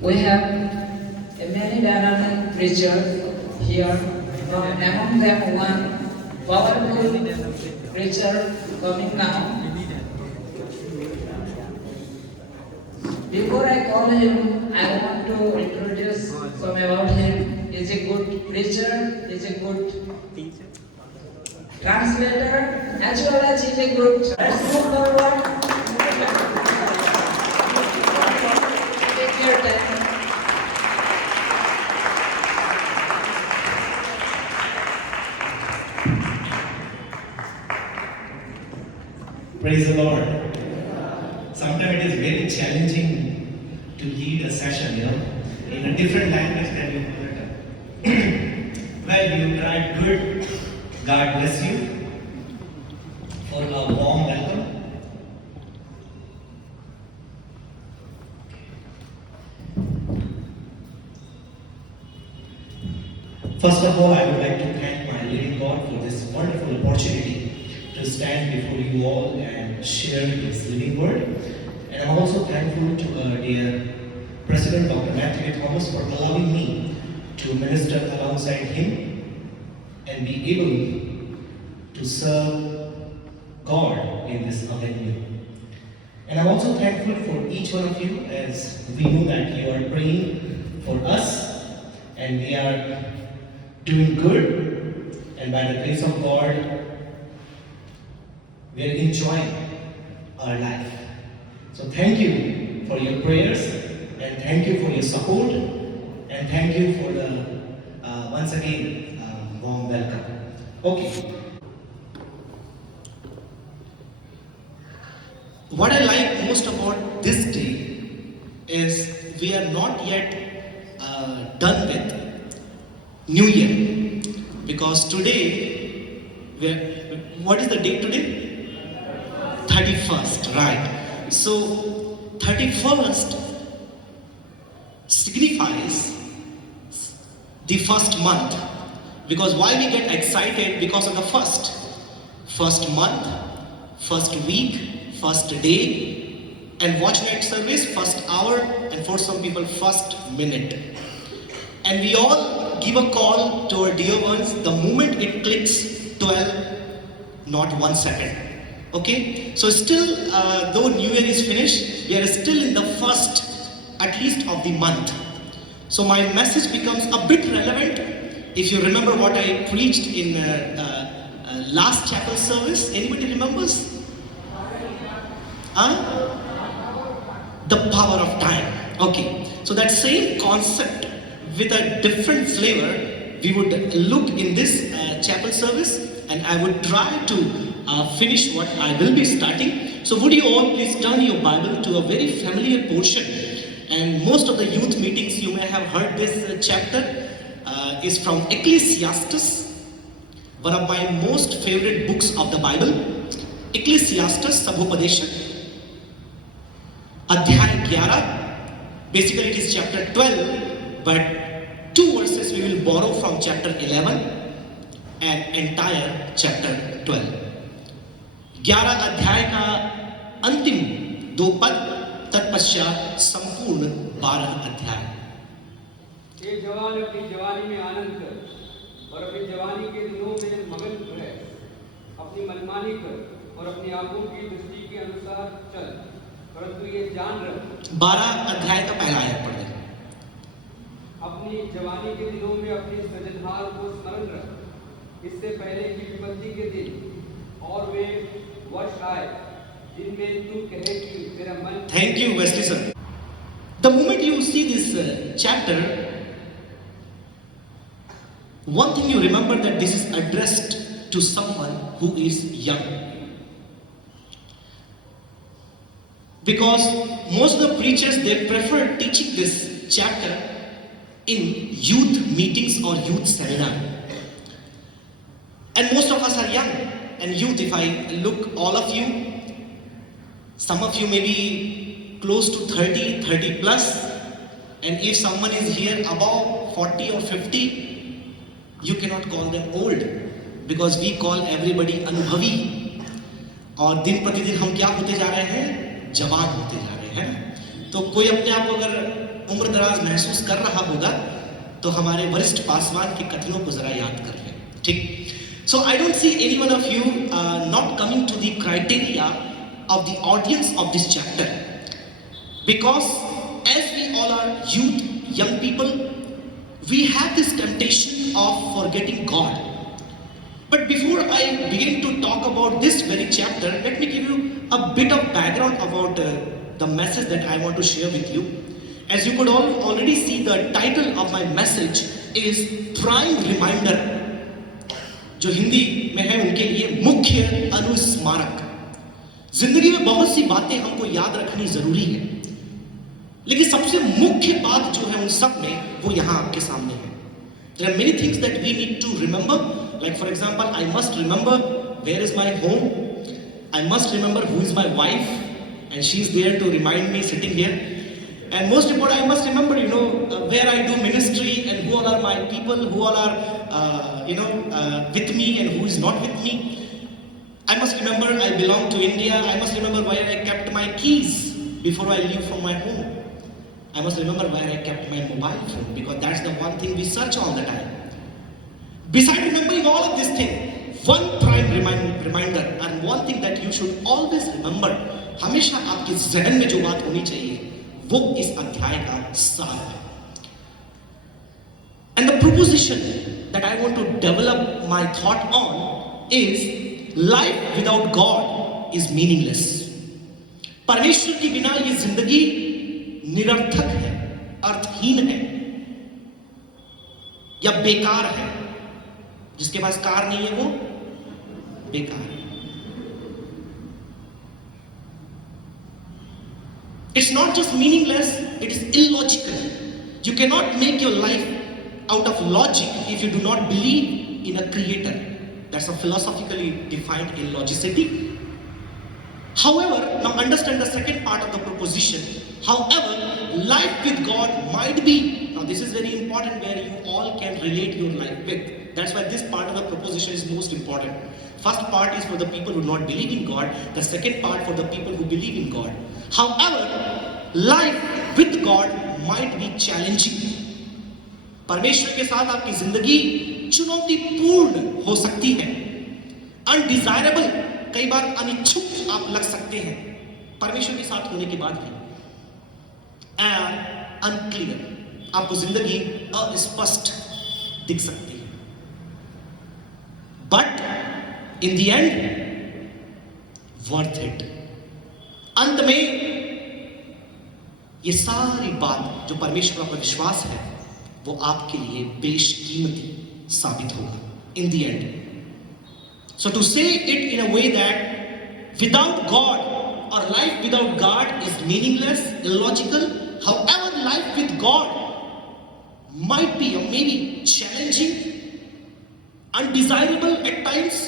We have many dynamic preachers here, from among them one powerful preacher coming now. Before I call him, I want to introduce some about him. He's a good preacher, he's a good translator, as well as he's a good. Let's move forward. Take your time. Praise the Lord. Sometimes it is very challenging to lead a session, in a different language than you heard. Well, you tried good. God bless you for a warm welcome. First of all, I would like to thank my living God for this wonderful opportunity to stand before you all and share His living word. And I'm also thankful to our dear President Dr. Matthew Thomas for allowing me to minister alongside him and be able to serve God in this avenue. And I'm also thankful for each one of you, as we know that you are praying for us and we are doing good, and by the grace of God we are enjoying our life. So thank you for your prayers, and thank you for your support, and thank you for the once again warm welcome. Okay. What I like most about this day is we are not yet done with New Year, because today, what is the date today? 31st, right? So 31st signifies the first month, because why we get excited? Because of the first month, first week, first day, and watch night service, first hour, and for some people, first minute. And we all give a call to our dear ones the moment it clicks 12, not 1 second. Okay? So still, though New Year is finished, we are still in the first, at least, of the month. So my message becomes a bit relevant. If you remember what I preached in last chapel service, anybody remembers? The power of time. Okay, so that same concept with a different flavor, we would look in this chapel service, and I would try to finish what I will be starting. So would you all please turn your Bible to a very familiar portion, and most of the youth meetings you may have heard this chapter is from Ecclesiastes, one of my most favorite books of the Bible. Ecclesiastes Sabhopadesha, Adhyay 11, basically it is chapter 12, but 2 verses we will borrow from chapter 11 and entire chapter 12. 11 अध्याय का अंतिम 2 पद, तत्पश्चात संपूर्ण 12 अध्याय। ये जवान अपनी जवानी में आनंद कर और अपनी जवानी के दिनों में मगन रह, अपनी मनमानी कर और अपनी आंखों की दृष्टि के अनुसार चल, परंतु ये जान रख। 12 अध्याय का पहला आयत पढ़ लें। अपनी जवानी के दिनों में अपने सृजनहार को स्मरण रख, इससे पहले कि विपत्ति के दिन और वे वर्ष आए जिनमें तू कहे कि मेरा मन। Thank you, Wesley sir. The moment you see this chapter, one thing you remember that this is addressed to someone who is young. Because most of the preachers, they prefer teaching this chapter in youth meetings or youth seminar. And most of us are young. And youth, if I look all of you, some of you may be close to 30 plus. And if someone is here above 40 or 50, you cannot call them old, because we call everybody अनुभवी. और दिन प्रतिदिन हम क्या होते जा रहे हैं? जवान होते जा रहे हैं ना. तो कोई अपने आप को अगर उम्र दराज महसूस कर रहा होगा तो हमारे वरिष्ठ पासवान के कथनों को जरा याद कर लें, ठीक? So I don't see any one of you not coming to the criteria of the audience of this chapter, because as we all are youth, young people, we have this temptation of forgetting God. But before I begin to talk about this very chapter, let me give you a bit of background about the message that I want to share with you. As you could all already see, the title of my message is Prime Reminder, जो हिंदी में है उनके लिए मुख्य अनुस्मारक। जिंदगी में बहुत सी बातें हमको याद रखनी जरूरी है, लेकिन सबसे मुख्य बात जो है उन सब में वो यहाँ आपके सामने है। There are many things that we need to remember. Like for example, I must remember where is my home. I must remember who is my wife, and she is there to remind me sitting here. And most important, I must remember, where I do ministry and who all are my people, who all are, with me and who is not with me. I must remember I belong to India. I must remember where I kept my keys before I leave from my home. I must remember where I kept my mobile phone, because that's the one thing we search all the time. Besides remembering all of these things, one prime reminder and one thing that you should always remember, हमेशा आपके ज़हन में जो बात होनी चाहिए वो इस अध्याय का सार है। And the proposition that I want to develop my thought on is life without God is meaningless. परमेश्वर के बिना ये जिंदगी निरर्थक है, अर्थहीन है या बेकार है। जिसके पास कार नहीं है वो बेकार है। It's not just meaningless, it is illogical. You cannot make your life out of logic if you do not believe in a creator. That's a philosophically defined illogicity. However, now understand the second part of the proposition. However, life with God might be, now this is very important, where you all can relate your life with. That's why this part of the proposition is most important. First part is for the people who do not believe in God. The second part for the people who believe in God. However, life with God might be challenging. परमेश्वर के साथ आपकी जिंदगी चुनौतीपूर्ण हो सकती है, undesirable, कई बार अनिच्छुक आप लग सकते हैं परमेश्वर के साथ होने के बाद भी, एंड अनक्लियर, आपको जिंदगी अस्पष्ट दिख सकती है। But in the end worth it. अंत में ये सारी बात जो परमेश्वर पर विश्वास है वो आपके लिए बेशकीमती साबित होगा in the end. So to say it in a way that without God or life without God is meaningless, illogical. However, life with God might be or maybe challenging, undesirable at times,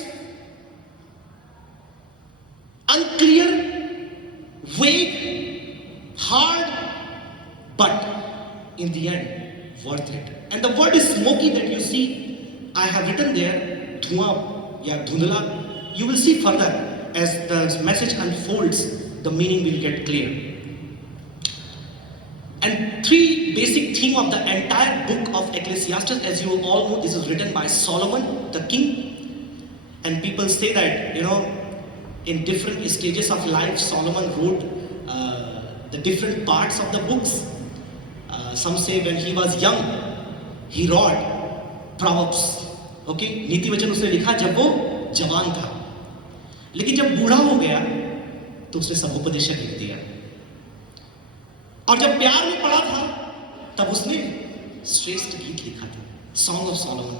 unclear, vague, hard, but in the end, worth it. And the word is smoky that you see, I have written there, धुआं या धुंधला. You will see further as the message unfolds, the meaning will get clear. And three basic theme of the entire book of Ecclesiastes, as you all know, this is written by Solomon, the king. And people say that, in different stages of life, Solomon wrote the different parts of the books. Some say when he was young, he wrote Proverbs. Okay, नीति वचन उसने लिखा जब वो जवान था, लेकिन जब बूढ़ा हो गया तो उसने समुपदेशक लिख दिया, और जब प्यार में पड़ा था तब उसने श्रेष्ठ गीत लिखा था, song of Solomon.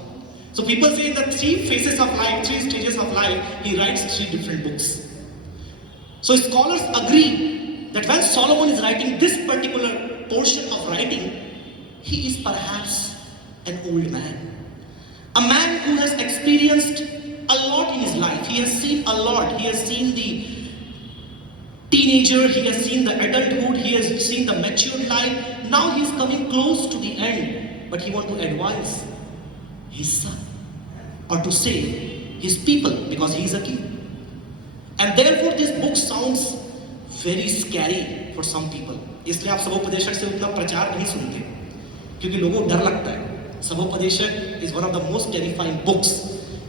So people say in the three phases of life, three stages of life, he writes three different books. So scholars agree that when Solomon is writing this particular portion of writing, he is perhaps an old man. A man who has experienced a lot in his life. He has seen a lot. He has seen the teenager, he has seen the adulthood, he has seen the matured life. Now he is coming close to the end, but he wants to advise his son, or to say his people, because he is a king. And therefore this book sounds very scary. For some people, इसलिए आप सबोपदेशक से उतना प्रचार नहीं सुनते, क्योंकि लोगों को डर लगता है। सबोपदेशक is one of the most terrifying books,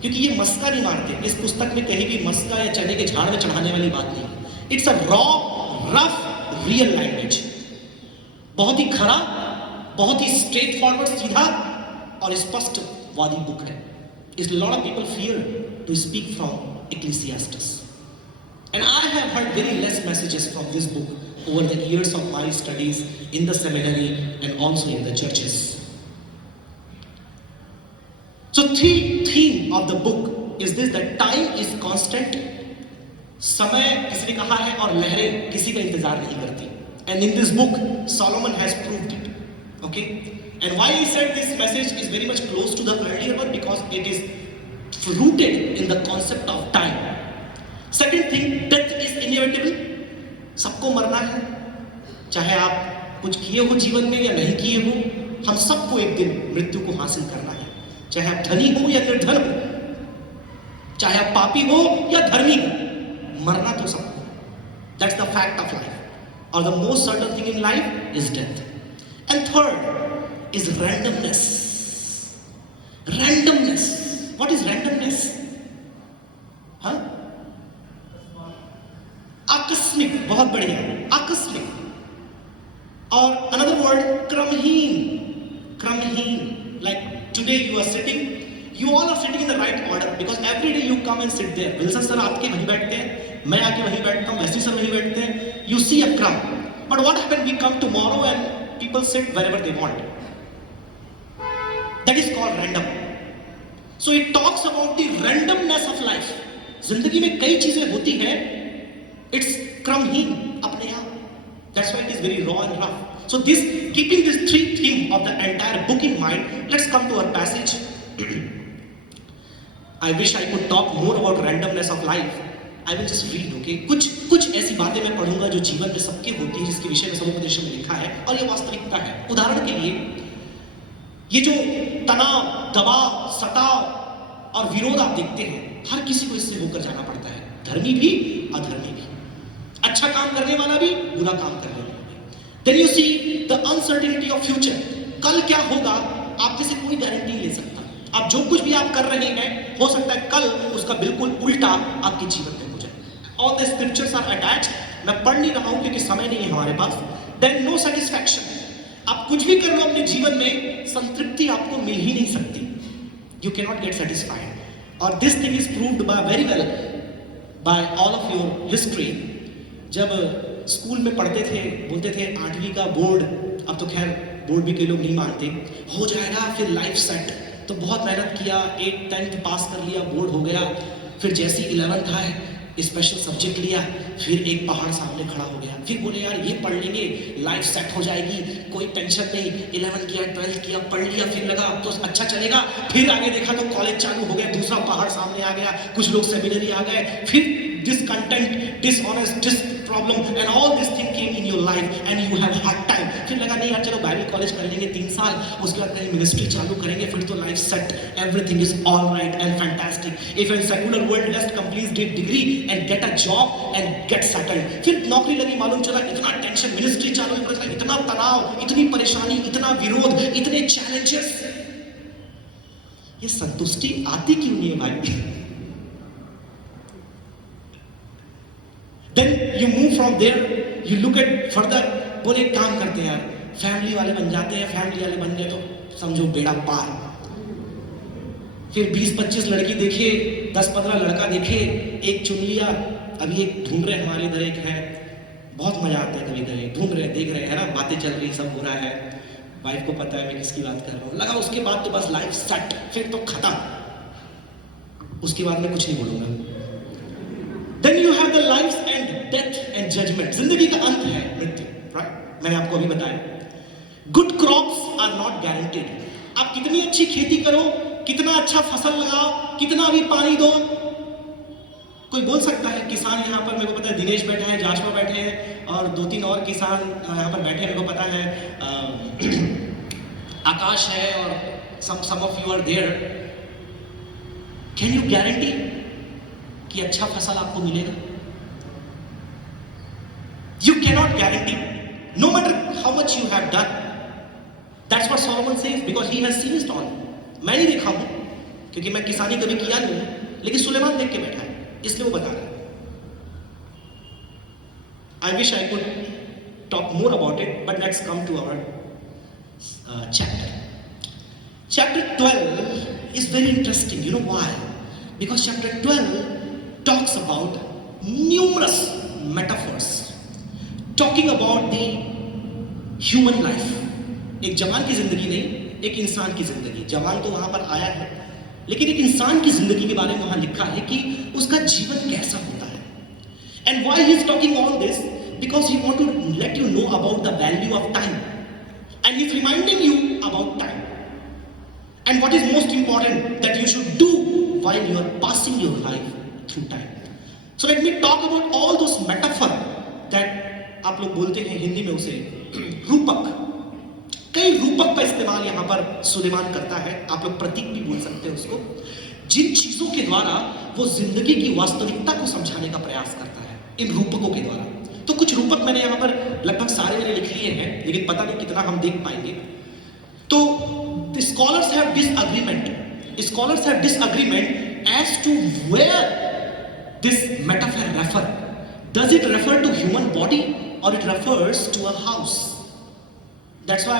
क्योंकि ये मस्का नहीं मारते। इस पुस्तक में कहीं भी मस्का या चने के झाड़ में चढ़ाने वाली बात नहीं। It's a raw, rough, real language, बहुत ही खरा, बहुत ही स्ट्रेट फॉरवर्ड, सीधा और स्पष्टवादी बुक है। इसलिए lot of people fear to speak from Ecclesiastes. And I have heard very less messages from this book over the years of my studies in the seminary and also in the churches. So theme of the book is this, that time is constant. समय किसी ने कहा है और लहरें किसी का इंतजार नहीं करती. And in this book Solomon has proved it. Okay? And why he said this message is very much close to the earlier one, because it is rooted in the concept of time. Second thing, death is inevitable. सबको मरना है, चाहे आप कुछ किए हो जीवन में या नहीं किए हो, हम सबको एक दिन मृत्यु को हासिल करना है। चाहे आप धनी हो या निर्धन हो, चाहे आप पापी हो या धर्मी हो, मरना तो सबको। That's the fact of life. Or the most certain thing in life is death. And third is randomness. Randomness. What is randomness? हाँ? आकस्मिक, बहुत बढ़िया, आकस्मिक। और another word, क्रमहीन, क्रमहीन। Like today you are sitting, you all are sitting in the right order because every day you come and sit there. Wilson sir आके वहीं बैठते हैं, मैं आके वहीं बैठता हूँ, वैसी सर वहीं बैठते हैं। You see a crumb. But what happens? We come tomorrow and people sit wherever they want. That is called random. So it talks about the randomness of life. जिंदगी में कई चीजें होती हैं, it's क्रमहीन अपने आप. That's why it is very raw and rough. So this, keeping this three theme of the entire book in mind, let's come to our passage. I wish I could talk more about randomness of life. I will just read, okay? कुछ ऐसी बातें मैं पढ़ूंगा जो जीवन में सबके होती है, जिसके विषय में सबोपदेश में लिखा है और ये वास्तविकता है। उदाहरण के लिए, ये जो तनाव, दबाव, सताव और विरोध आप देखते हैं, हर किसी को इससे होकर जाना पड़ता है, धर्मी भी, अधर्मी भी, अच्छा काम करने वाला भी, बुरा काम करने वाला भी। Then you see the uncertainty of future. कल क्या होगा, आप में से कोई गारंटी नहीं ले सकता। आप जो कुछ भी आप कर रहे हैं, हो सकता है कल उसका बिल्कुल उल्टा आपके जीवन में हो जाए। All the scriptures are attached. मैं पढ़ नहीं रहा हूं क्योंकि समय नहीं है हमारे पास। Then no satisfaction. आप कुछ भी कर लो अपने जीवन में, संतृप्ति आपको मिल ही नहीं सकती। You cannot get satisfied. और this thing is proved by very well by all of your history. जब स्कूल में पढ़ते थे, बोलते थे 8वीं का बोर्ड, अब तो खैर बोर्ड भी कई लोग नहीं मानते, हो जाएगा, फिर लाइफ सेट। तो बहुत मेहनत किया, 8th 10th पास कर लिया, बोर्ड हो गया, फिर जैसी 11th आए, स्पेशल सब्जेक्ट लिया, फिर एक पहाड़ सामने खड़ा हो गया, फिर बोले यार ये पढ़ लेंगे, लाइफ सेट हो जाएगी, कोई टेंशन नहीं। 11th किया, 12th किया, पढ़ लिया, फिर लगा अब तो अच्छा चलेगा, फिर आगे देखा तो कॉलेज चालू हो गया, दूसरा पहाड़ सामने आ गया, कुछ लोग सेमिनरी आ गए, फिर discontent, dishonest, problem and all this thing came in your life and you have hard time. फिर लगा नहीं यार चलो बाइबल कॉलेज कर लेंगे 3 साल, उसके बाद कहीं मिनिस्ट्री चालू करेंगे, फिर तो life set, everything is all right and fantastic. If in secular world let's complete degree and get a job and get settled. फिर नौकरी लगी, मालूम चला इतना टेंशन, मिनिस्ट्री चालू, इतना तनाव, इतनी परेशानी, इतना विरोध, इतने चैलेंजेस, ये संतुष्टि आती क्यों नहीं है भाई? Then you move from there, you look at further, बोले काम करते हैं यार, फैमिली वाले बन जाते हैं, फैमिली वाले बन गए तो समझो बेड़ा पार। फिर 20-25 लड़की देखे, 10-15 लड़का देखे, एक चुन लिया, अभी एक ढूंढ रहे, हमारे इधर एक है, बहुत मजा आता है कभी कभी, ढूंढ रहे, देख रहे हैं ना, बातें चल रही, सब हो रहा है, वाइफ को पता है मैं किसकी बात कर रहा हूँ, लगा उसके बाद तो बस लाइफ सेट, फिर तो खत्म, उसके बाद मैं कुछ नहीं बोलूंगा। Then you have the life's end, death and judgment. जिंदगी का अंत है मृत्यु, right? मैंने आपको अभी बताया। Good crops are not guaranteed. आप कितनी अच्छी खेती करो, कितना अच्छा फसल लगाओ, कितना भी पानी दो, कोई बोल सकता है? किसान यहाँ पर मेरे को पता है दिनेश बैठे हैं, जाशवा बैठे हैं और 2-3 और किसान यहाँ पर बैठे हैं, मेरे को पता है आकाश है और some of you are there. Can you guarantee कि अच्छा फसल आपको मिलेगा? You cannot guarantee. No matter how much you have done. That's what Solomon says because he has seen it all. मैं नहीं देखा हूं क्योंकि मैं किसानी कभी किया नहीं हूं, लेकिन सुलेमान देख के बैठा है, इसलिए वो बता रहा है. I wish I could talk more about it, but let's come to our chapter. Chapter 12 is very interesting. You know why? Because chapter 12 talks about numerous metaphors, talking about the human life. एक जवान की जिंदगी नहीं, एक इंसान की जिंदगी. जवान तो वहां पर आया है, लेकिन एक इंसान की जिंदगी के बारे में वहां लिखा है कि उसका जीवन कैसा होता है. And why he is talking all this? Because he want to let you know about the value of time. And he is reminding you about time. And what is most important that you should do while you are passing your life through time. So let me talk about all those metaphor that आप लोग बोलते हैं हिंदी में उसे रूपक. कई रूपक का इस्तेमाल यहाँ पर सुलेमान करता है. आप लोग प्रतीक भी बोल सकते हैं उसको, जिन चीजों के द्वारा वो जिंदगी की वास्तविकता को समझाने का प्रयास करता है इन रूपकों के द्वारा. तो कुछ रूपक मैंने यहाँ पर लगभग सारे मैंने लिख लिए हैं, लेकिन पता नहीं कितना हम देख पाएंगे. तो the scholars have disagreement as to where this metaphor refer. Does it refer to human body or it refers to a house? That's why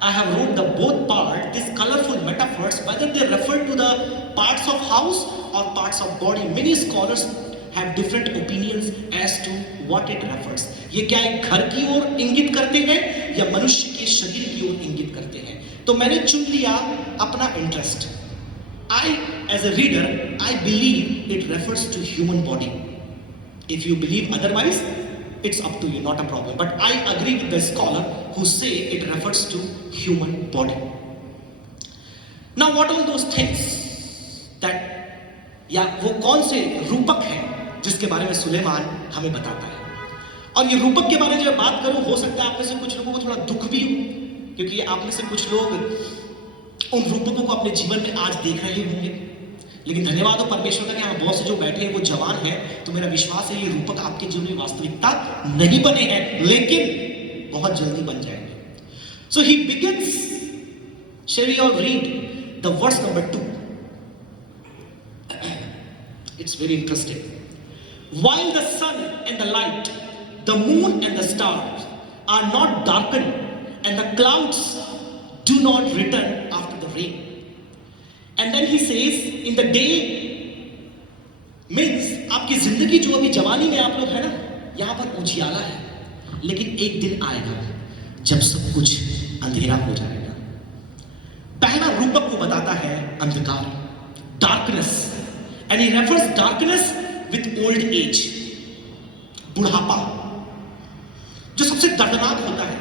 I have wrote the both part, these colorful metaphors, whether they refer to the parts of house or parts of body. Many scholars have different opinions as to what it refers. ये क्या एक घर की ओर इंगित करते हैं या मनुष्य के शरीर की ओर इंगित करते हैं. तो मैंने चुन लिया अपना interest. I as a reader, I believe it refers to human body. If you believe otherwise, it's up to you, not a problem. But I agree with the scholar who say it refers to human body. Now what are those things that या वो कौन से रूपक हैं जिसके बारे में सुलेमान हमें बताता है. और ये रूपक के बारे में जब बात करूं, हो सकता है आप में से कुछ लोगों को थोड़ा दुख भी हो, क्योंकि आप में से कुछ लोग उन रूपकों को अपने जीवन में आज देख रहे होंगे. लेकिन धन्यवाद हो परमेश्वर का कि यहाँ बहुत से जो बैठे हैं वो जवान हैं, तो मेरा विश्वास है ये रूपक आपके जीवन में वास्तविकता नहीं बने हैं, लेकिन बहुत जल्दी बन जाएंगे. सो ही begins, shall we all read the verse number 2? It's very interesting. While the sun and the light, the moon and the stars are not darkened and the clouds do not return after the rain. And then he says, in the day, means आपकी जिंदगी जो अभी जवानी में आप लोग है ना, यहाँ पर उजियाला है, लेकिन एक दिन आएगा जब सब कुछ अंधेरा हो जाएगा. पहला रूपक वो बताता है अंधकार, darkness. And he refers darkness with old age, बुढ़ापा, जो सबसे दर्दनाक होता है.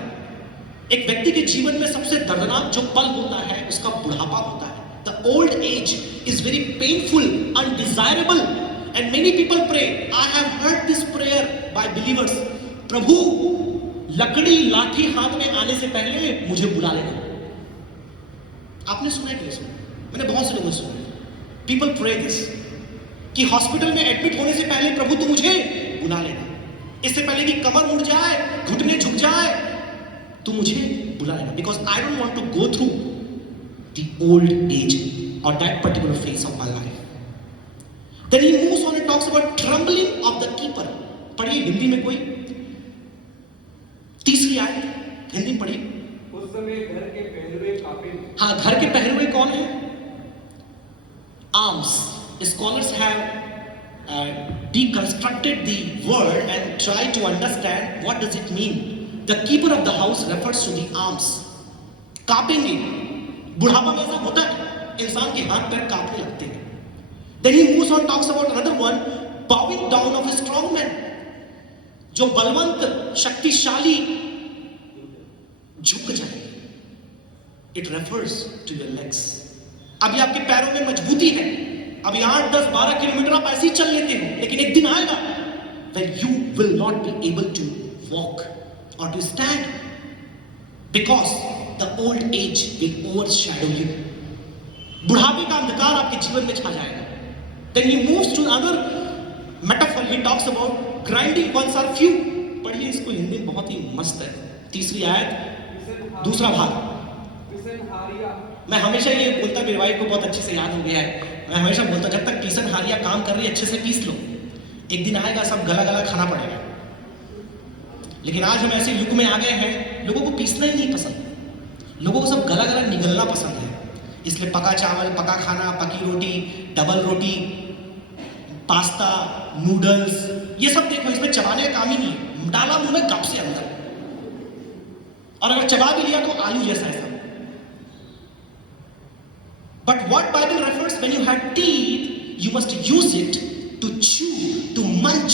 एक व्यक्ति के जीवन में सबसे दर्दनाक जो पल होता है उसका बुढ़ापा होता है. The old age is very painful, undesirable, and many people pray. I have heard this prayer by believers. प्रभु, लकड़ी लाठी हाथ में आने से पहले मुझे बुला लेना. आपने सुना है कि नहीं सुना? मैंने बहुत से लोगों से सुना. People pray this. कि हॉस्पिटल में एडमिट होने से पहले प्रभु तू मुझे बुला लेना. इससे पहले कि कमर मुड़ जाए, घुटने झुक जाए, तू मुझे बुला लेना. Because I don't want to go through the old age or that particular phase of my life. Then he moves on and talks about trembling of the keeper. पढ़िए हिंदी में कोई तीसरी आयत हिंदी में पढ़िए. उस समय घर के पहरुए कांपे. हाँ, घर के पहरुए कौन है? Arms. Scholars have deconstructed the word and tried to understand what does it mean. The keeper of the house refers to the arms. कांपेंगे. बुढ़ापा में ऐसा होता है, इंसान के हाथ पैर कांपने लगते हैं. Then he moves on, talks about another one, bowing down of a strong man. जो बलवंत शक्तिशाली झुक जाए. It refers to your legs. अभी आपके पैरों में मजबूती है, अभी 8, 10, 12 किलोमीटर आप ऐसे ही चल लेते हो, लेकिन एक दिन आएगा when you will not be able to walk or to stand because the old age will overshadow you. बुढ़ापे का अंधकार आपके जीवन में छा जाएगा. Then he moves to another metaphor. He talks about grinding ones are few. पढ़िए इसको, हिंदी में बहुत ही मस्त है। तीसरी आयत दूसरा भाग। मैं हमेशा ये बोलता, मेरी वाइफ को बहुत अच्छे से याद हो गया है, मैं हमेशा बोलता जब तक पीसन हारिया काम कर रही है अच्छे से पीस लो, एक दिन आएगा सब गला गला खाना पड़ेगा। लेकिन आज हम ऐसे युग में आ गए हैं, लोगों को पीसना ही नहीं पसंद, लोगों को सब गला गला निगलना पसंद है। इसलिए पका चावल, पका खाना, पकी रोटी, डबल रोटी, पास्ता, नूडल्स, ये सब देखो इसमें चबाने का काम ही नहीं है, डाला मुंह में गप से अंदर, और अगर चबा भी लिया तो आलू जैसा है सब। But what Bible refers, when you have teeth you must use it to chew, to munch.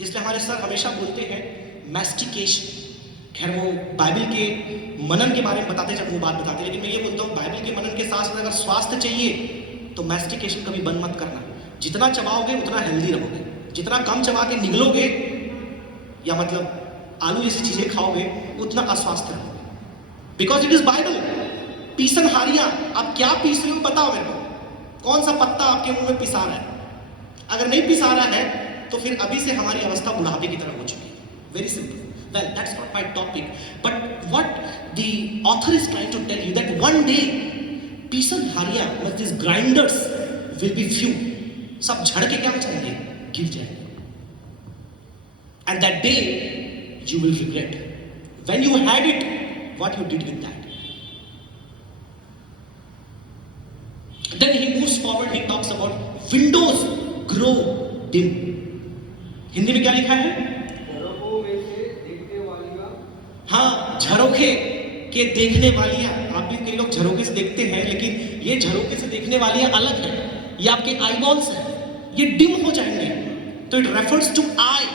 इसलिए हमारे सर हमेशा बोलते हैं मैस्टिकेशन। खैर वो बाइबल के मनन के बारे में बताते जब वो बात बताते, लेकिन मैं ये बोलता हूँ बाइबल के मनन के साथ साथ अगर स्वास्थ्य चाहिए तो मैस्टिकेशन कभी बंद मत करना। जितना चबाओगे उतना हेल्दी रहोगे, जितना कम चबा के निगलोगे या मतलब आलू जैसी चीजें खाओगे उतना अस्वस्थ रहोगे। Because it is Bible. पीसन हारिया, आप क्या पीस रहे हो बताओ मेरे को, कौन सा पत्ता आपके मुंह में पिसा रहा है? अगर नहीं पिसा रहा है तो फिर अभी से हमारी अवस्था बुढ़ापे की तरफ हो चुकी है। Very simple. Well, that's not my topic. But what the author is trying to tell you that one day, Pisan Haria, with these grinders, will be few. सब झड़ के क्या बचाएंगे? गिर जाएंगे. And that day, you will regret. When you had it, what you did with that. Then he moves forward, he talks about windows grow dim. Hindi में क्या लिखा है? हाँ, झरोखे के देखने वालियां। आप भी कई लोग झरोखे से देखते हैं, लेकिन ये झरोखे से देखने वालियां अलग है, ये आपके आईबॉल्स हैं, ये डिम हो जाएंगे। तो it refers to eye.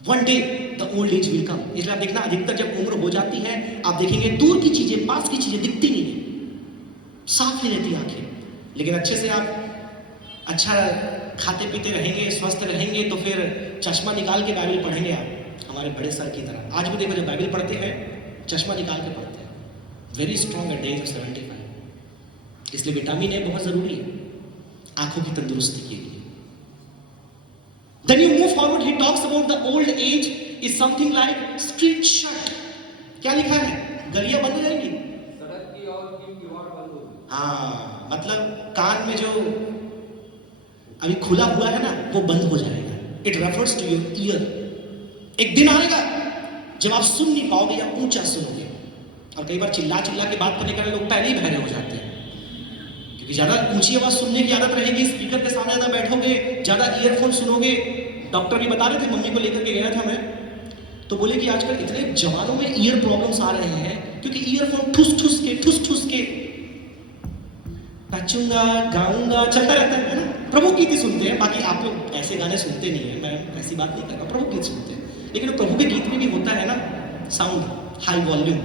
One day the old age will come. इसलिए आप देखना अधिकतर जब उम्र हो जाती है आप देखेंगे दूर की चीजें, पास की चीजें दिखती नहीं है, साफ नहीं रहती आंखें। लेकिन अच्छे से आप अच्छा खाते पीते रहेंगे, स्वस्थ रहेंगे, तो फिर चश्मा निकाल के बाइबल पढ़ेंगे आप, हमारे बड़े सर की तरह। आज भी देखो जब बाइबल पढ़ते हैं चश्मा निकाल के पढ़ते हैं। Very strong at the age of 75। इसलिए विटामिन ए बहुत जरूरी है आंखों की तंदुरुस्ती के लिए। Then you move forward, he talks about the old age is something like street shut. क्या लिखा है? गलियां बंद हो जाएंगी, सड़क की और की किवाड़ बंद होगी। हाँ, मतलब कान में जो अभी खुला हुआ है ना वो बंद हो जाएगा। It refers to your ear. एक दिन आएगा जब आप सुन नहीं पाओगे या ऊंचा सुनोगे। और कई बार चिल्ला चिल्ला के बात करने के लिए लोग पहले ही बहरे हो जाते हैं, क्योंकि ज्यादा ऊंची आवाज सुनने की आदत रहेगी, स्पीकर के सामने ज्यादा बैठोगे, ज्यादा ईयरफोन सुनोगे। डॉक्टर भी बता रहे थे, मम्मी को लेकर के गया था मैं, तो बोले कि आजकल इतने जवानों में ईयर प्रॉब्लम्स आ रहे हैं क्योंकि ईयरफोन ठुस ठुस के नचूंगा गाऊंगा चलता रहता है ना। प्रभु गीत ही सुनते हैं, बाकी आप लोग ऐसे गाने सुनते नहीं है, मैं ऐसी बात नहीं कर रहा, प्रभु गीत सुनते हैं। लेकिन प्रभु के गीत में भी होता है ना साउंड, हाई वॉल्यूम,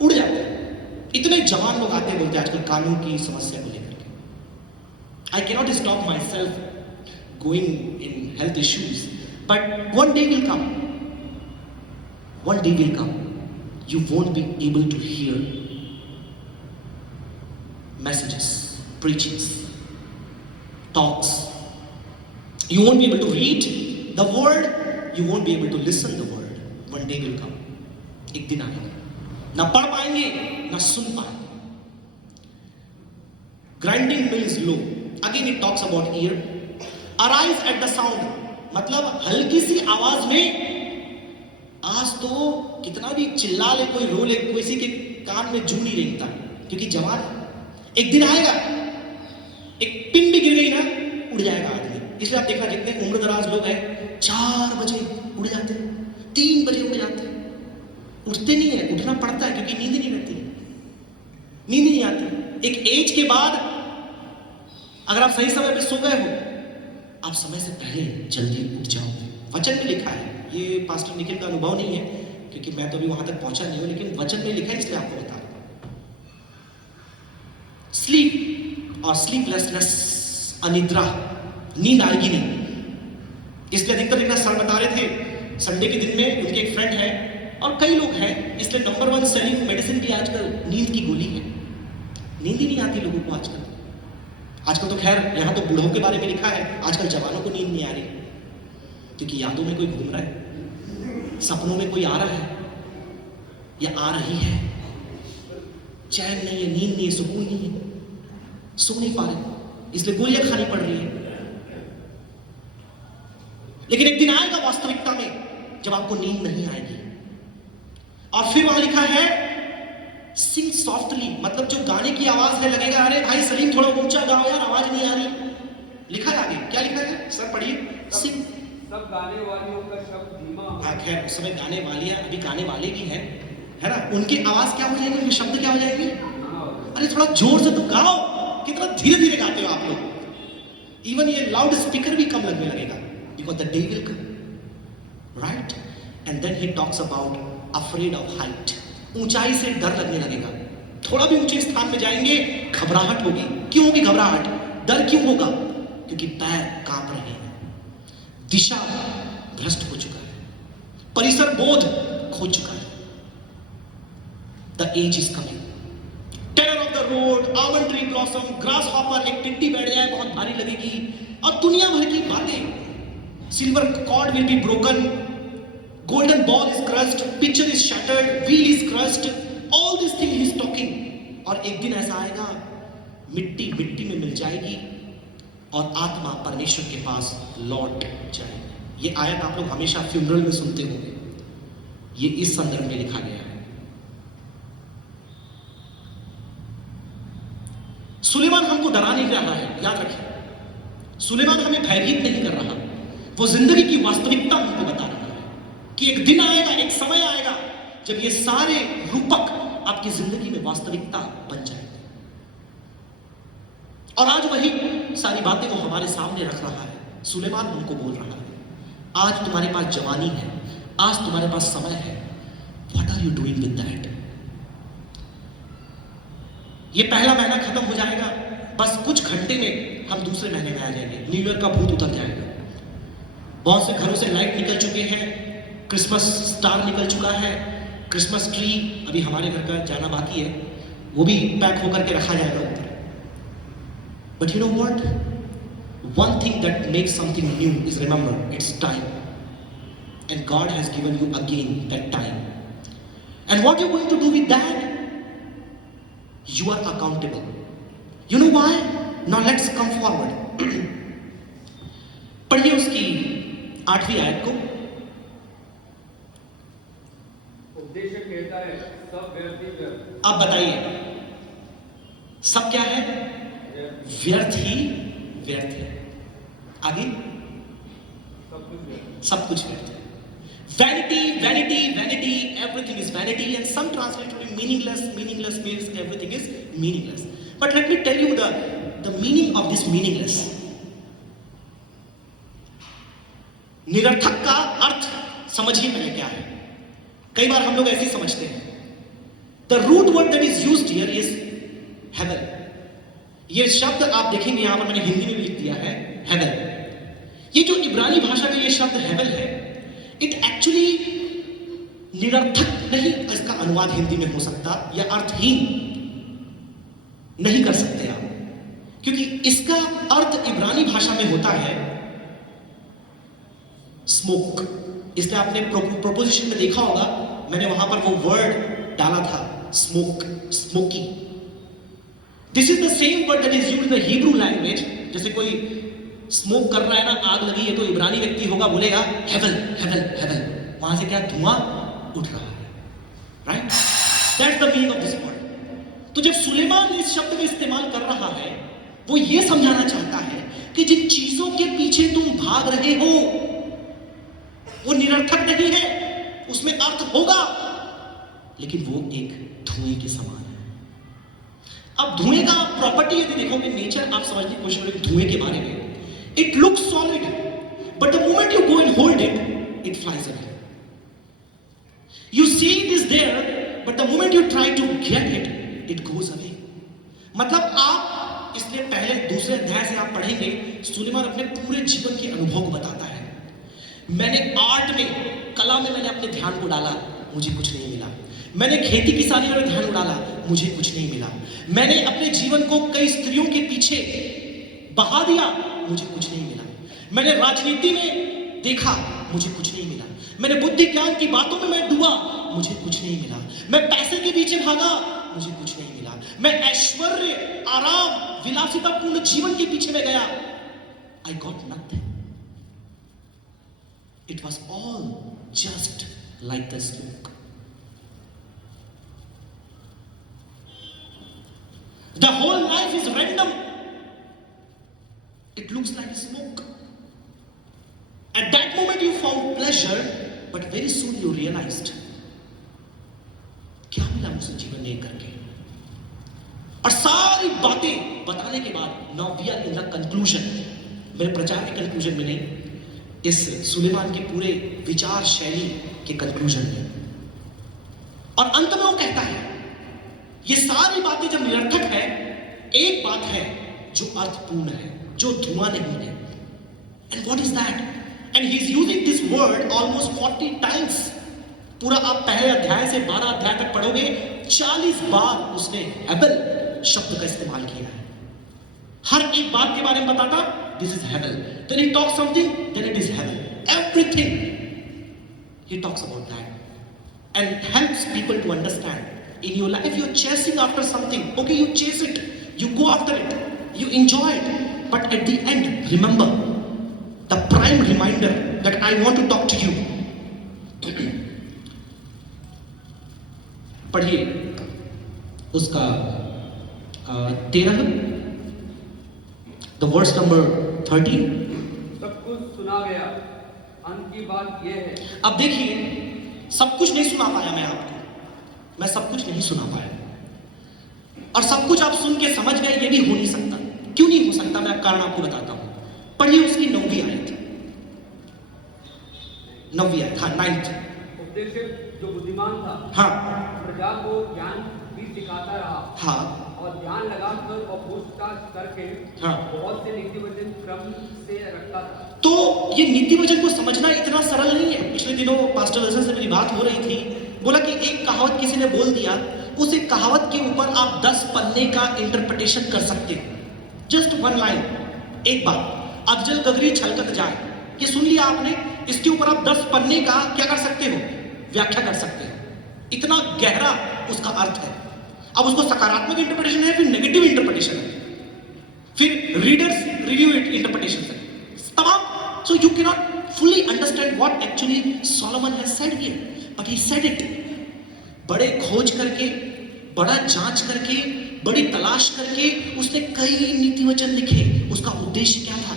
उड़ जाता है। इतने जवान लोग आते हैं बोलते हैं आजकल कानून की समस्या को लेकर के। I cannot stop my self going in health issues, but one day will come, one day will come, you won't be able to hear messages, preachings, talks. You won't be able to read the word, you won't be able to listen the word. One day will come. एक दिन आएगा, ना पढ़ पाएंगे ना सुन पाएंगे। Grinding mill is low. Again it talks about ear. Arise at the sound, मतलब हल्की सी आवाज में। आज तो कितना भी चिल्ला ले कोई, रो ले, किसी के कान में जू नहीं रेंगता, क्योंकि जवान एक दिन आएगा, एक पिन भी गिर गई ना उड़ जाएगा आदमी। इसलिए आप देखना जितने उम्र दराज लोग हैं 4 बजे उड़ जाते हैं, 3 बजे उड़ जाते हैं। उठते नहीं है, उठना पड़ता है क्योंकि नींद नहीं रहती, नींद नहीं आती। एक एज के बाद अगर आप सही समय पे सो गए हो, आप समय से पहले जल्दी उठ जाओगे। वचन में लिखा है, ये पास्टर निखिल का अनुभव नहीं है क्योंकि मैं तो अभी वहां तक पहुंचा नहीं हूं, लेकिन वचन में लिखा है इसलिए आपको बता रहा हूं। स्लीप और स्लीपलेसनेस, अनिद्रा, नींद आएगी नहीं। इसलिए अधिकतर इतना सर बता रहे थे संडे के दिन में, उनके एक फ्रेंड है और कई लोग हैं, इसलिए नंबर 1 सेलिंग मेडिसिन भी आजकल नींद की गोली है। नींद ही नहीं आती लोगों को आजकल। आजकल तो खैर यहाँ तो बूढ़ों के बारे में लिखा है, आजकल जवानों को नींद नहीं आ रही, क्योंकि यादों में कोई घूम रहा है, सपनों में कोई आ रहा है या आ रही है, चैन नहीं है, नींद नहीं है, सुकून नहीं है, सो नहीं पा रहे, इसलिए गोलियां खानी पड़ रही है। लेकिन एक दिन आएगा वास्तविकता में जब आपको नींद नहीं आएगी। और फिर वहां लिखा है सिंग सॉफ्टली, मतलब जो गाने की आवाज है लगेगा अरे भाई सलीम थोड़ा ऊंचा गाओ यार, आवाज नहीं आ रही। लिखा है आगे, क्या लिखा है सर पढ़िए। सिंग, सब गाने वालियों का शब्द धीमा। हाँ खैर उस समय गाने वाली है, अभी गाने वाले भी हैं, है ना, उनकी आवाज क्या हो जाएगी, उनके शब्द क्या हो जाएंगे। अरे थोड़ा जोर से तो गाओ, कितना धीरे धीरे गाते हो आप लोग। इवन ये लाउड स्पीकर भी कम लगने लगेगा, because the day will come, right. And then he talks about afraid of height, ऊंचाई से डर लगने लगेगा। थोड़ा भी ऊंचे स्थान में जाएंगे घबराहट होगी। क्यों होगी घबराहट, डर क्यों होगा, क्योंकि पैर कांप रहे हैं, दिशा भ्रष्ट हो चुका है, परिसर बोध खो चुका है। The age is coming, terror of the road, almond tree blossom, grasshopper, एक टिड्डी बैठ जाए बहुत भारी लगेगी, और दुनिया भर की बातें। Silver cord will be broken, golden ball is crushed, pitcher is shattered, wheel is crushed, all these things he is talking। और एक दिन ऐसा आएगा मिट्टी मिट्टी में मिल जाएगी और आत्मा परमेश्वर के पास लौट जाएगी। ये आयत आप लोग हमेशा फ्यूनरल में सुनते होंगे, ये इस संदर्भ में लिखा गया है। सुलेमान हमको डरा नहीं रहा है, याद रखिए, सुलेमान हमें भयभीत नहीं कर रहा, वो जिंदगी की वास्तविकता हमको बता रहा है कि एक दिन आएगा, एक समय आएगा जब ये सारे रूपक आपकी जिंदगी में वास्तविकता बन जाएंगे। और आज वही सारी बातें वो हमारे सामने रख रहा है। सुलेमान हमको बोल रहा है, आज तुम्हारे पास जवानी है, आज तुम्हारे पास समय है, what are you doing with that. ये पहला महीना खत्म हो जाएगा, बस कुछ घंटे में हम दूसरे महीने में आ जाएंगे, न्यू ईयर का भूत उतर जाएगा। बहुत से घरों से लाइट निकल चुके हैं, क्रिसमस स्टार निकल चुका है, क्रिसमस ट्री अभी हमारे घर का जाना बाकी है, वो भी पैक होकर के रखा जाएगा ऊपर। But you know what, one thing that makes something new is remember its time, and God has given you again that time. And what you going to do with that, you are accountable. You know why? Now let's come forward. पढ़िए उसकी 8वीं आयत को। उपदेशक कहता है सब व्यर्थ ही व्यर्थ। आप बताइए सब क्या है, व्यर्थ ही व्यर्थ है। आगे सब कुछ व्यर्थ है। Vanity, vanity, vanity, everything is vanity, and some translate to be meaningless. Meaningless means everything is meaningless. But let me tell you the meaning of this meaningless. निरर्थक का अर्थ समझिए पहले क्या है। कई बार हम लोग ऐसे समझते हैं। The root word that is used here is hevel. ये शब्द आप देखेंगे यहां पर मैंने हिंदी में भी लिख दिया है hevel। ये जो इब्रानी भाषा में ये शब्द hevel है, इट एक्चुअली निरर्थक नहीं इसका अनुवाद हिंदी में हो सकता, या अर्थहीन नहीं कर सकते आप, क्योंकि इसका अर्थ इब्रानी भाषा में होता है स्मोक। इसलिए आपने प्रोपोजिशन में देखा होगा, मैंने वहां पर वो वर्ड डाला था smoke, smoky. This is the same word that is used in the Hebrew language. जैसे कोई स्मोक कर रहा है ना, आग लगी है, तो इब्रानी व्यक्ति होगा बोलेगा हेवल हेवल हेवल, वहां से क्या धुआं उठ रहा है, right? That's the meaning of this word. तो जब सुलेमान इस शब्द का इस्तेमाल कर रहा है, वो ये समझाना चाहता है कि जिन चीजों के पीछे तुम भाग रहे हो वो निरर्थक नहीं है, उसमें अर्थ होगा, लेकिन वो एक धुएं के समान है। अब धुएं का प्रॉपर्टी यदि देखोगे, नेचर आप समझने की कोशिश करोगे धुएं के बारे में, it looks solid, but the moment you go and hold it, it flies away. You see it is there, but the moment you try to get it, it goes away. मतलब आप इसलिए पहले दूसरे अध्याय से आप पढ़ेंगे, सुलेमान अपने पूरे जीवन के अनुभव को बताता है। मैंने आर्ट में, कला में मैंने अपने ध्यान को डाला, मुझे कुछ नहीं मिला। मैंने खेती किसानी में ध्यान डाला, मुझे कुछ नहीं मिला। मैंने अपने जीवन को कई स्त्रियों के पीछे बहा दिया, मुझे कुछ नहीं मिला। मैंने राजनीति में देखा, मुझे कुछ नहीं मिला। मैंने बुद्धि ज्ञान की बातों में मैं डूबा, मुझे कुछ नहीं मिला। मैं पैसे के पीछे भागा, मुझे कुछ नहीं मिला। मैं ऐश्वर्य, आराम, विलासितापूर्ण जीवन के पीछे में गया, I got nothing. It was all just like the smoke. The whole life is random. It looks like smoke. At that moment you found pleasure, but very soon you realized, क्या मिला मुझे जीवन में करके? और सारी बातें बताने के बाद, now we are in the conclusion. मेरे प्रचार के कंक्लूजन में नहीं, इस सुलेमान के पूरे विचार शैली के कंक्लूजन में। और अंत में वो कहता है, ये सारी बातें जब निरर्थक है, एक बात है जो अर्थपूर्ण है, जो धुआं नहीं है। And what is that? And he is using this word almost 40 times. पूरा आप पहले अध्याय से 12 अध्याय तक पढ़ोगे, 40 बार उसने हेबल शब्द का इस्तेमाल किया है। हर एक बात के बारे में बताता, this is heaven. Then he talks something, then it is heaven. Everything he talks about that and helps people to understand. In your life, you're chasing after something. Okay, you chase it, you go after it, you enjoy it, but at the end, remember the prime reminder that I want to talk to you. पढ़िए उसका 13, the verse number 13. सब कुछ सुना गया, अंत की बात यह है। अब देखिए, सब कुछ नहीं सुना पाया मैं आपको, मैं सब कुछ नहीं सुना पाया, और सब कुछ आप सुन के समझ गए, ये भी हो नहीं सकता। क्यों नहीं हो सकता? मैं कारण आपको बताता हूं। पढ़िए उसकी 9वीं आयत, 9वीं आयत, हाँ 9th। उपदेशक जो बुद्धिमान था, हाँ प्रजा को ज्ञान भी सिखाता रहा, हाँ और ध्यान लगाकर और पूछताछ करके हाँ। बहुत से नीति वचन क्रम से रखता था। तो ये नीति वचन को समझना इतना सरल नहीं है। पिछले दिनों पास्टर विल्सन से मेरी बात हो रही थी, बोला कि एक कहावत किसी ने बोल दिया, उस एक कहावत के ऊपर आप 10 पन्ने का इंटरप्रिटेशन कर सकते हो। जस्ट 1 लाइन, एक बात, अफजल गगरी छलकत जाए, ये सुन लिया आपने, इसके ऊपर आप 10 पन्ने का क्या कर सकते हो? व्याख्या कर सकते हो। इतना गहरा उसका अर्थ है। अब उसको सकारात्मक इंटरप्रिटेशन है, फिर नेगेटिव इंटरप्रिटेशन है, फिर रीडर्स रिव्यू इंटरप्रिटेशन है, तमाम। So you can not fully understand what actually Solomon has said here, but he said it. बड़े खोज करके, बड़ा जांच करके, बड़ी तलाश करके उसने कई नीति वचन लिखे। उसका उद्देश्य क्या था?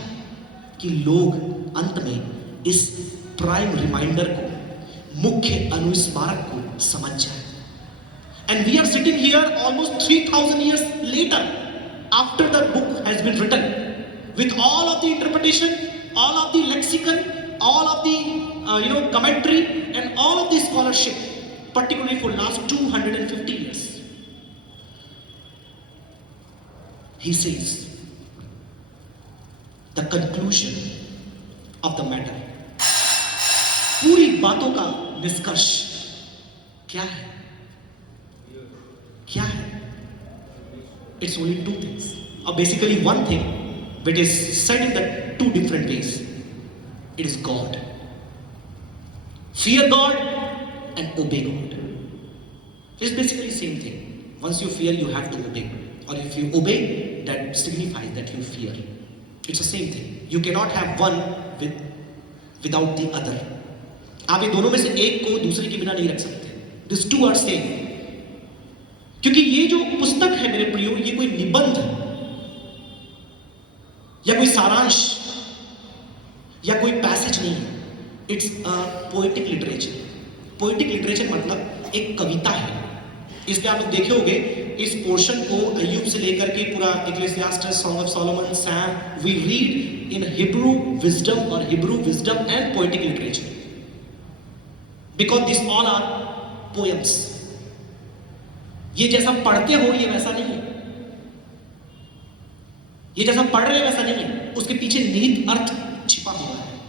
कि लोग अंत में इस प्राइम रिमाइंडर को, मुख्य अनुस्मारक को समझ जाए। And we are sitting here almost 3000 years later, after the book has been written, with all of the interpretation, all of the lexicon, all of the commentary, and all of the scholarship, particularly for last 250 years. He says, the conclusion of the matter, पूरी बातों का निष्कर्ष क्या है? क्या है? It's only 2 things, or basically 1 thing, which is said in the 2 different ways. It is God. Fear God and obey God. It's basically the same thing. Once you fear, you have to obey, or if you obey, that signifies that you fear. It's the same thing. You cannot have one without the other. आप ये दोनों में से एक को दूसरे के बिना नहीं रख सकते। These 2 are same. क्योंकि ये जो पुस्तक है मेरे प्रियो, ये कोई निबंध या कोई सारांश या कोई पैसेज नहीं है। It's a poetic literature. Poetic literature मतलब एक कविता है। इसलिए आप लोग देखे होंगे इस पोर्शन को अय्यूब से लेकर के पूरा Ecclesiastes, song of Solomon, Psalm, we read in Hebrew wisdom और Hebrew wisdom and poetic literature, because this all are poems. ये जैसा पढ़ते हो ये वैसा नहीं है, ये जैसा पढ़ रहे हैं वैसा नहीं है, उसके पीछे निहित अर्थ छिपा हुआ है।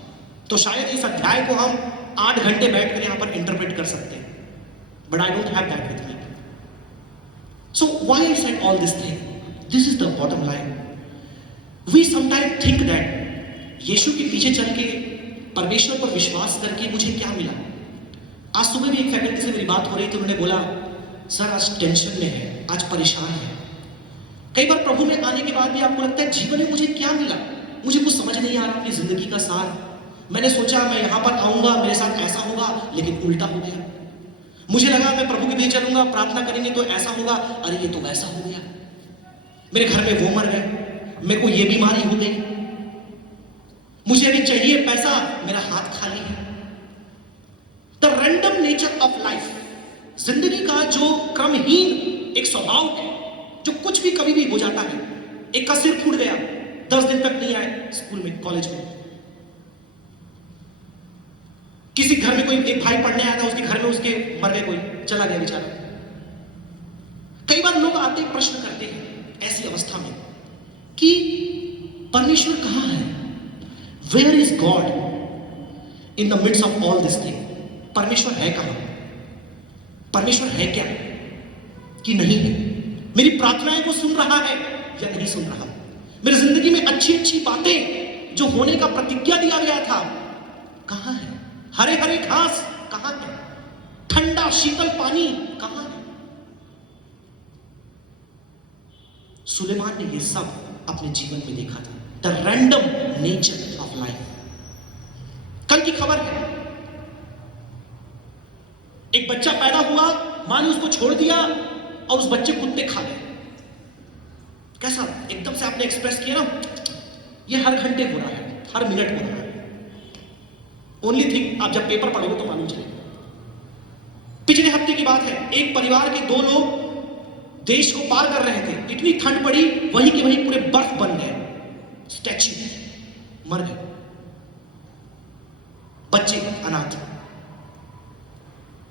तो शायद इस अध्याय को हम 8 घंटे बैठकर यहां पर इंटरप्रेट कर सकते हैं, but I don't have that with me. So why I said all this thing, this is the bottom line. We sometime think that Yeshu के पीछे चल के परमेश्वर पर विश्वास करके मुझे क्या मिला। आज सुबह भी एक फैकल्टी से मेरी बात हो रही थी, उन्होंने बोला सर आज टेंशन में है, आज परेशान है। कई बार प्रभु में आने के बाद भी आपको लगता है जीवन में मुझे क्या मिला, मुझे कुछ समझ नहीं आ रहा अपनी जिंदगी का सार। मैंने सोचा मैं यहां पर आऊंगा, मेरे साथ ऐसा होगा, लेकिन उल्टा हो गया। मुझे लगा मैं प्रभु के पीछे चलूंगा, प्रार्थना करेंगे तो ऐसा होगा, अरे ये तो वैसा हो गया। मेरे घर में वो मर गए, मेरे को ये बीमारी हो गई, मुझे अभी चाहिए पैसा, मेरा हाथ खाली है। The random nature of life, जिंदगी का जो क्रमहीन एक स्वभाव है, जो कुछ भी कभी भी हो जाता है। एक का सिर फूट गया, 10 दिन तक नहीं आए स्कूल में, कॉलेज में। किसी घर में कोई एक भाई पढ़ने आया था, उसके घर में उसके मर गए, कोई चला गया बेचारा। कई बार लोग आते प्रश्न करते हैं ऐसी अवस्था में कि परमेश्वर कहां है, where is God in the midst of all this thing. परमेश्वर है कहां, परमेश्वर है क्या कि नहीं है। मेरी प्रार्थनाएं वो सुन रहा है या नहीं सुन रहा। मेरी जिंदगी में अच्छी अच्छी बातें जो होने का प्रतिज्ञा दिया गया था कहां है। हरे हरे घास कहां है, ठंडा शीतल पानी कहां है। सुलेमान ने ये सब अपने जीवन में देखा था। The random nature of life. कल की खबर है, एक बच्चा पैदा हुआ, मां ने उसको छोड़ दिया और उस बच्चे कुत्ते खा गए। कैसा एकदम से आपने एक्सप्रेस किया ना, ये हर घंटे हो रहा है, हर मिनट हो रहा है। ओनली थिंग आप जब पेपर पढ़ोगे तो मालूम चलेगा। पिछले हफ्ते की बात है, एक परिवार के 2 लोग देश को पार कर रहे थे, इतनी ठंड पड़ी, वहीं के वहीं पूरे बर्फ बन गए, स्टैच्यू, मर गए बच्चे अनाथ।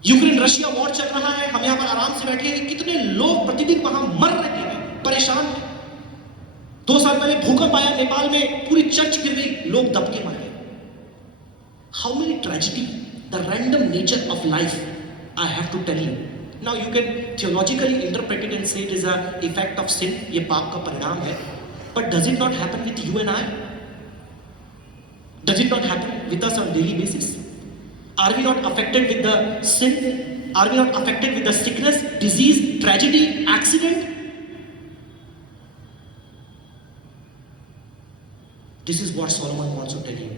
यूक्रेन रशिया वॉर चल रहा है, हम यहां पर आराम से बैठे हैं, कितने लोग प्रतिदिन वहां मर रहे हैं, परेशान हैं। 2 साल पहले भूकंप आया नेपाल में, पूरी चर्च गिर गई, लोग दबके मर गए। How many tragedy, the random nature of life, I have to tell you. Now you can theologically interpret it and say it is a effect of sin, ये पाप का परिणाम है। But does it not happen with you and I? Does it not happen with us on daily basis? Are we not affected with the sin? Are we not affected with the sickness, disease, tragedy, accident? This is what Solomon wants to tell you.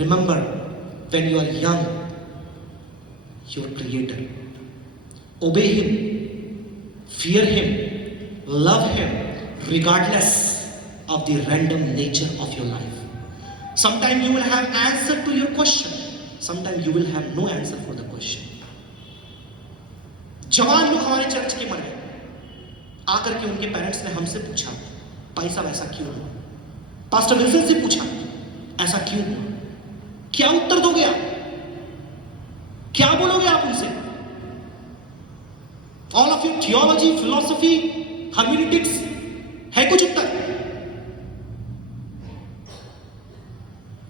Remember, when you are young, your Creator. Obey Him, fear Him, love Him, regardless of the random nature of your life. Sometimes you will have answer to your question. Sometimes you will have no answer for the question. जवान लोग हमारे church के मर गए, आकर के उनके parents ने हमसे पूछा पैसा वैसा क्यों हुआ। पास्टर विल्सन से पूछा ऐसा क्यों हुआ। क्या उत्तर दोगे आप? क्या बोलोगे आप उनसे? All of you theology, philosophy, hermeneutics, है कुछ उत्तर?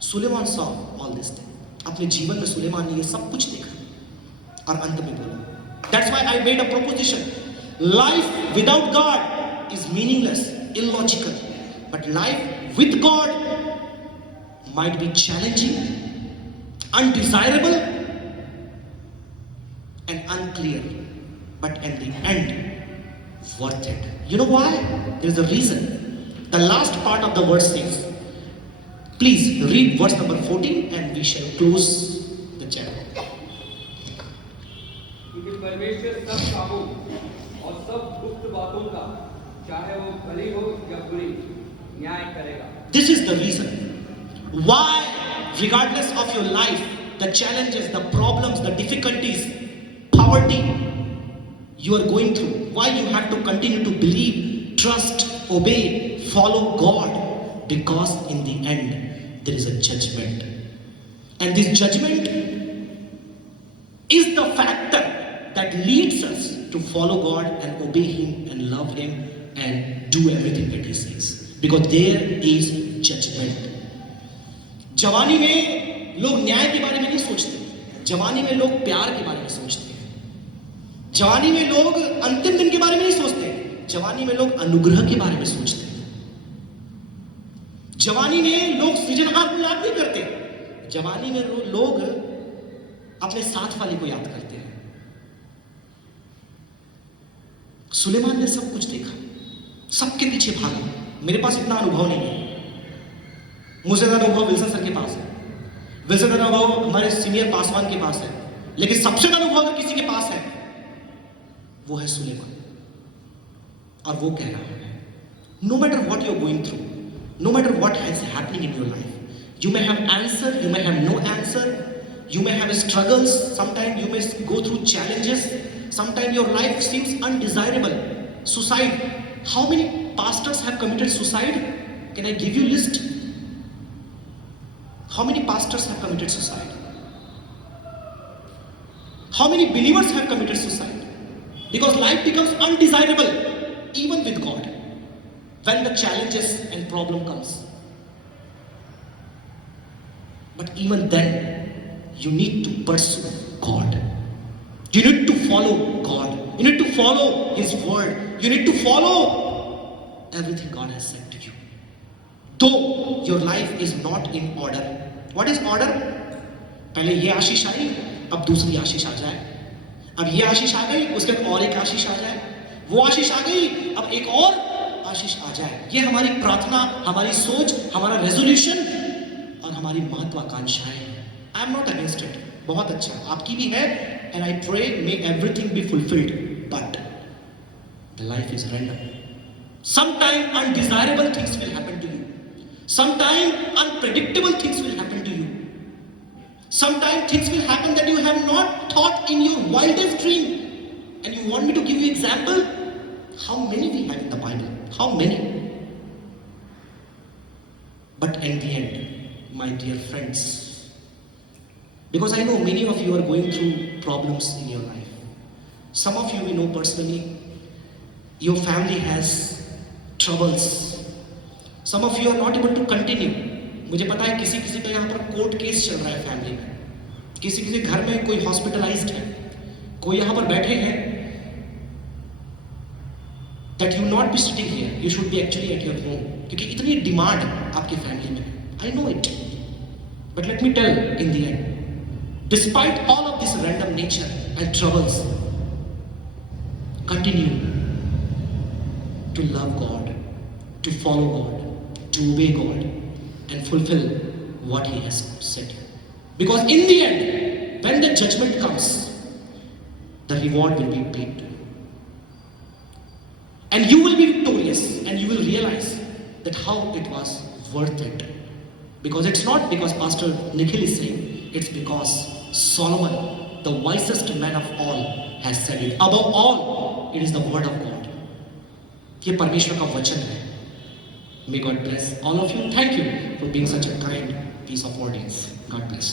Suleman saw all this thing. अपने जीवन में सुलेमान ने ये सब कुछ देखा और अंत में बोला, that's why I made a proposition. Life without God is meaningless, illogical. But life with God might be challenging, undesirable, and unclear. But at the end, worth it. You know why? There is a reason. The last part of the verse says, please read verse number 14 and we shall close the chapter. क्योंकि परमेश्वर सब कामों और सब गुप्त बातों का, चाहे वो भली हो या बुरी, न्याय करेगा। This is the reason why, regardless of your life, the challenges, the problems, the difficulties, poverty you are going through, why you have to continue to believe, trust, obey, follow God, because in the end there is a judgment, and this judgment is the factor that leads us to follow God and obey Him and love Him and do everything that He says, because there is judgment. जवानी में लोग न्याय के बारे में नहीं सोचते, जवानी में लोग प्यार के बारे में सोचते हैं, जवानी में लोग अंतिम दिन के बारे में नहीं सोचते, जवानी में लोग अनुग्रह के बारे में सोचते हैं। जवानी में लोग सृजनहार को याद नहीं करते, जवानी में लोग अपने साथ वाले को याद करते हैं। सुलेमान ने सब कुछ देखा, सबके पीछे भागा। मेरे पास इतना अनुभव नहीं है, मुझसे ज्यादा अनुभव विल्सन सर के पास है, विल्सन सर का अनुभव हमारे सीनियर पासवान के पास है, लेकिन सबसे ज्यादा अनुभव अगर किसी के पास है वो है सुलेमान। और वो कह रहा है, no matter what you are going through, no matter what is happening in your life, you may have answer, you may have no answer, you may have struggles, sometimes you may go through challenges, sometimes your life seems undesirable. Suicide, how many pastors have committed suicide? Can I give you list? How many pastors have committed suicide? How many believers have committed suicide? Because life becomes undesirable even with God when the challenges and problem comes. But even then, you need to pursue God. You need to follow God. You need to follow His word. You need to follow everything God has said to you. Though your life is not in order. What is order? पहले ये आशीष आई, अब दूसरी आशीष आ जाए। अब ये आशीष आ गई, उसके बाद और एक आशीष आ जाए। वो आशीष आ गई, अब एक और आशीष आ जाए। ये हमारी प्रार्थना, हमारी सोच, हमारा रेजोल्यूशन और हमारी महत्वाकांक्षाएं हैं। I am not against it, बहुत अच्छा, आपकी भी है, and I pray may everything be fulfilled, but the life is random. Sometime undesirable things will happen to you. Sometime unpredictable things will happen to you. Sometime things will happen that you have not thought in your wildest dream. And you want me to give you example? How many we have in the Bible? How many? But in the end, my dear friends, because I know many of you are going through problems in your life. Some of you we know personally. Your family has troubles. Some of you are not able to continue. मुझे पता है किसी किसी का यहाँ पर court case चल रहा है फैमिली में, किसी किसी घर में कोई हॉस्पिटलाइज्ड है, कोई यहाँ पर बैठे हैं that you not be sitting here, you should be actually at your home, क्योंकि इतनी डिमांड आपकी फैमिली में है. I know it, but let me tell in the end, despite all of this random nature and troubles, continue to love God, to follow God, to obey God, and fulfill what He has said. Because in the end, when the judgment comes, the reward will be paid to you. And you will be victorious, and you will realize that how it was worth it. Because it's not because Pastor Nikhil is saying, it's because Solomon, the wisest man of all, has said it. Above all, it is the word of God. ये परमेश्वर का वचन है. May God bless all of you. Thank you for being such a kind piece of audience. God bless.